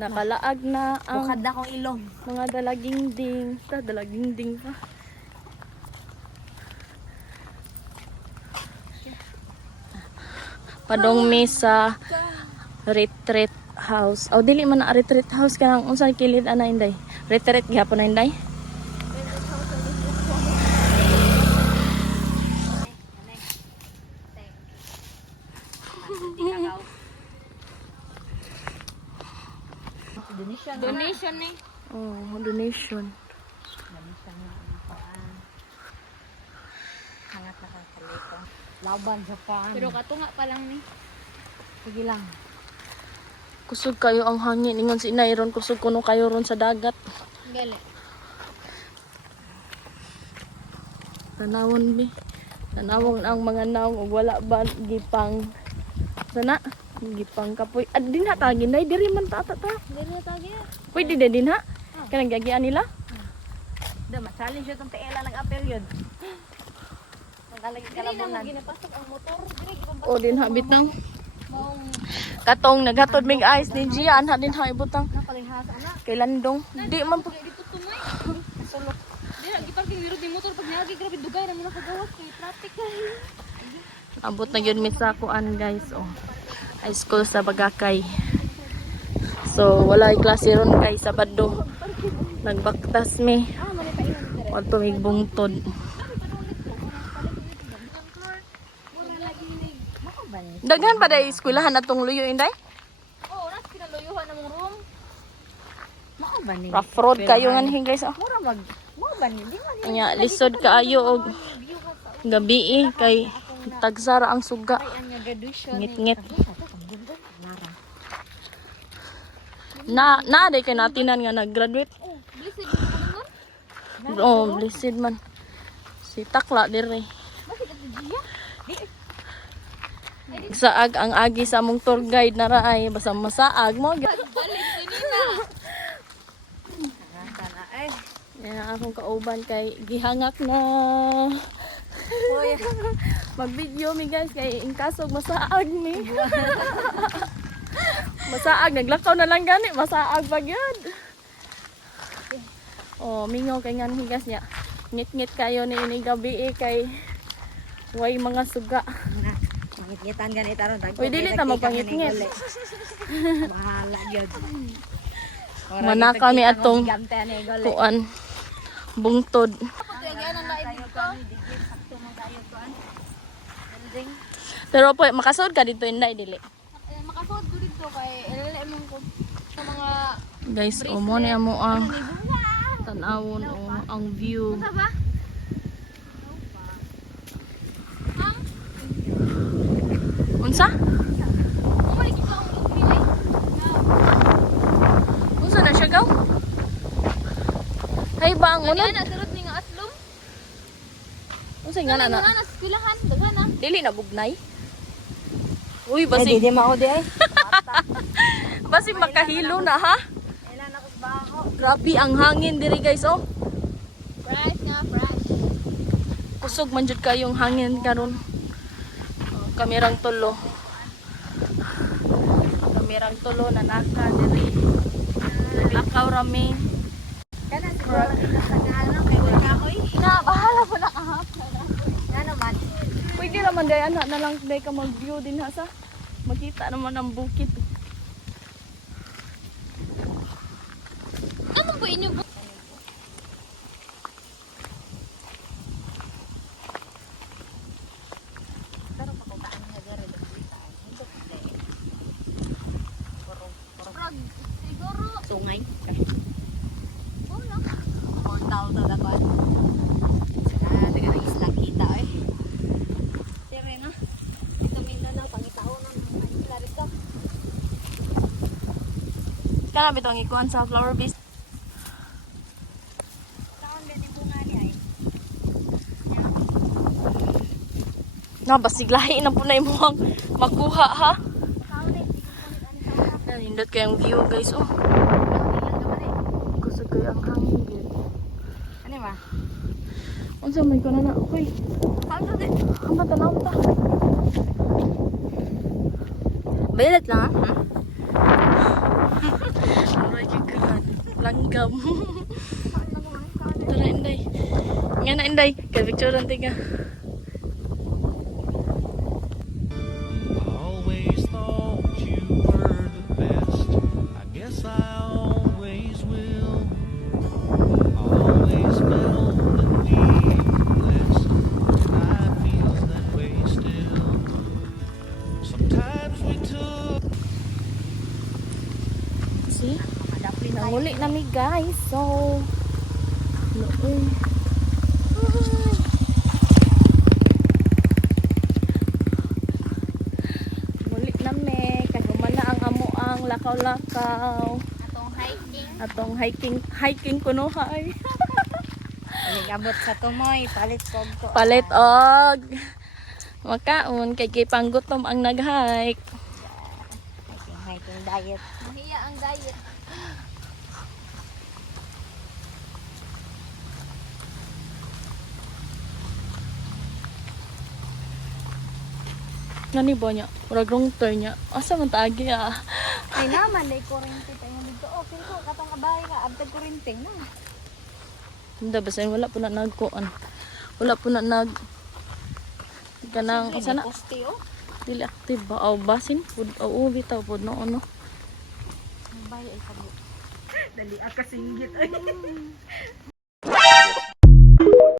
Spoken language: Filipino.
Nakalaag na ang Bukad na akong ilong. mga dalaging ding. Dalaging ding pa. Padong mi sa retreat house. Oh, dili man na retreat house kanang unsay kilid ana inday. Retreat gyapon na inday. Donation ni. Oh, donation. Hangat na kaliko. Laban Japan. Pero katunga pa lang ni. Sige lang. Kusog kayo ang hangin ingon si inay ron kusog kuno kayo ron sa dagat. Gali. Tanawon bi. Tanawon ang mga naong ug wala ba gipang sana gipang kapoy. Din ha tagin day diri man ta. Dili na tagi. Pwede din ha. Kanang gagian nila. Da ma-challenge yo tong teela nag-period. Nagalagi Dili na mo kalabunan. ginapasok ang motor. Dili gipang O din ha bitang. maong Katong naghatod mig ice ni Gia anha din ha ibutang. Napalihasa na. Kay landong. Di man po. dito tumay. Sulok. Dili giparking mirod ni motor pag niagi grabe dugay ra mo nakagawas kay traffic. Abot na yun mi sa kuan guys. Oh. High school sa Bagakay. So wala klase ron kay Sabado. Nagbaktas mi. Wato mig bungtod. Daghan pa day eskwelahan atong luyo inday? Oh, nas pinaluyuhan namong room. Mao ba ni? Rough road kayo nga ni guys. Oh. Mura mag. Mao ba ni? Di man. Nya lisod kaayo og gabi kay tagsara ang suga. Ang graduation. Ngit-ngit. Na day kay natinan nga nag-graduate. Oh, blessed mo ko nun. Oh, blessed man. Si Takla dire. Bakit ito Gia? Saag ang agi sa among tour guide na raay basta masaag mo. Balik sinina. Sana ay. Yan ang akong kauban kay gihangak na. Mag-video mi guys kay in kasog masaag mi. Masaag naglakaw na lang gani masaag pa gyud. Oh, mingo kay ngan higas niya. Ngit-ngit kayo ni ini gabi kay way mga suga. Ngit-ngitan ganit aron tag. Uy, dili ta magpangit-ngit. Bahala gyud. Mana kami atong kuan bungtod. Kaya na live dito. Pero po makasud ka dito inday dili. Makasuot ko dito kay LLM ko sa mga Guys, mo ni amo ang tanawon o ang view. ba? Unsa? Umalik ito ang pilay. Unsa na siya gaw? Hay ba ang unod? Ana turod ni nga aslom. Unsa nga na? Nga na pilahan, daghan na. Dili na bugnay. Uy, Ay, basi di mao di ay. basi makahilo na ha. Ilan ako baho. Grabe ang hangin diri guys oh. Fresh nga, fresh. Kusog man jud kayong hangin karon. Kamerang tulo. Kamerang tulo na naka diri. Lakaw rami. Kana siguro kita sa gaano kay wala ko eh. Na, bahala po na kahap. Ano man? Pwede naman day anak na lang day ka mag-view din ha sa. Makita naman ang bukid. Ano po inyo po? Pero pakutaan nga gara dito. Prag, siguro. Sungay. Wala. Portal to da kon. Sila daga ng isla kita eh. Dire na. Ito Mindanao pangitaon ng isla rito. Kana bitong ikuan sa flower base. Taon din yung bunga niya eh. Na basiglahi na po na imuhang makuha ha. Taon din. Nindot kayong view guys oh. Kusog kayo ang hangin gyud. Ano ba? Unsa may kana na oy. Taon din. Ang matanaw ta. Bayad lang ha? pananggam. Tara, Inday. Nga na, Inday. Kaya picturean tiga. Always thought you were the best. I guess I always will. Always felt that we were blessed, and I feel that way still. Sometimes we took. See? Nanguli na mi guys. So, noon. Muli na mi. Kaya humana ang amuang lakaw-lakaw. Atong hiking. Hiking kuno hay. Abot sa tumoy, palit kog ko. Palit og makaon kay panggutom ang nag-hike. Hiking diet. Mahiya ang diet. Nani ba niya? Murag wrong turn niya. Asa man taagi ah. Ay naman, may kurente tayo dito. Okay ko, katong kabahay ka, abtag kurente na. Hindi basta wala po na nagkuan. Wala po na nag kanang asa na Poste, oh. dili active ba aw basin pud aw bitaw pud no ano. Ang bahay ay kabo. Dali ka singgit.